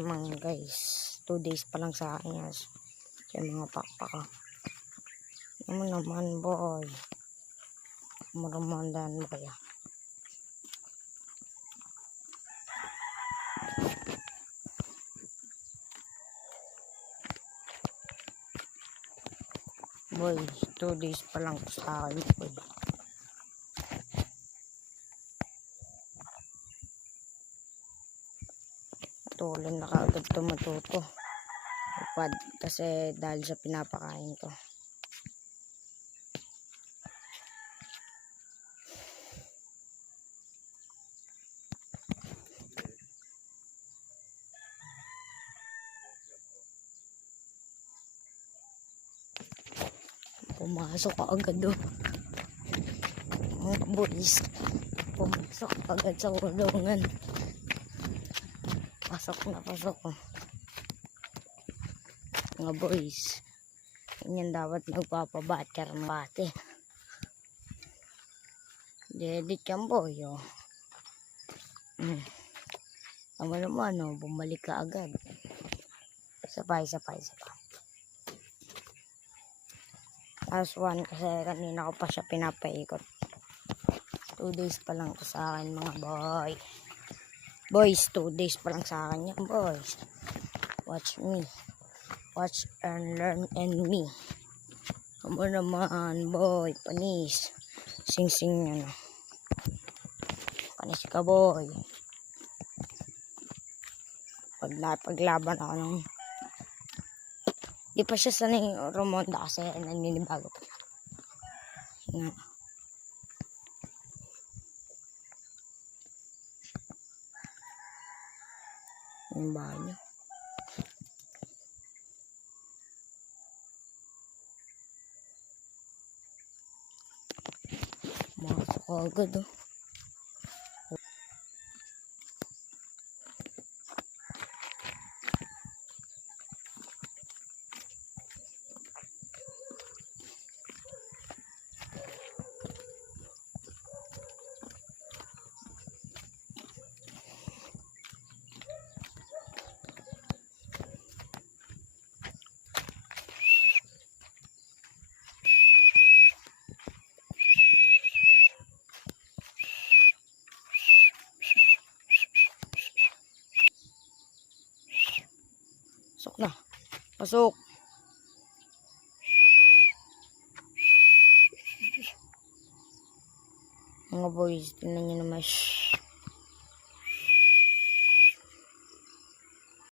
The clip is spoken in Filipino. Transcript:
Mga guys, 2 days pa lang sa akin yan. Yung mga pakpaka. Ano naman boy? Marumandan mo kaya? Boy, 2 days pa lang sa akin boy. Tuloy na kaagad tumatuto. Upad kasi dahil sa pinapakain ko. Pumasok ka agad do. Mga boys, pumasok agad sa kulungan. Pasok na pasok ko. Mga boys, ganyan dapat magpapabatter ng bate. Dedit yan boy oh. Tama naman oh, bumalik ka agad. Sabay. Last one kasi kanina ko pa siya pinapaikot. 2 days pa lang ko sa akin mga boy. Boys, 2 days pa lang sa akin yan boys. Watch me. Watch and learn and me. Amo naman boy, panis. Sing yan. Panis ka boy. Paglaban ako ng di pa siya sanay rumonda kasi naninibago pa. Nga. Yung bahay niya. Masok agad oh. Pasok na. Pasok. Mga boys, tingnan nyo naman. Shhh.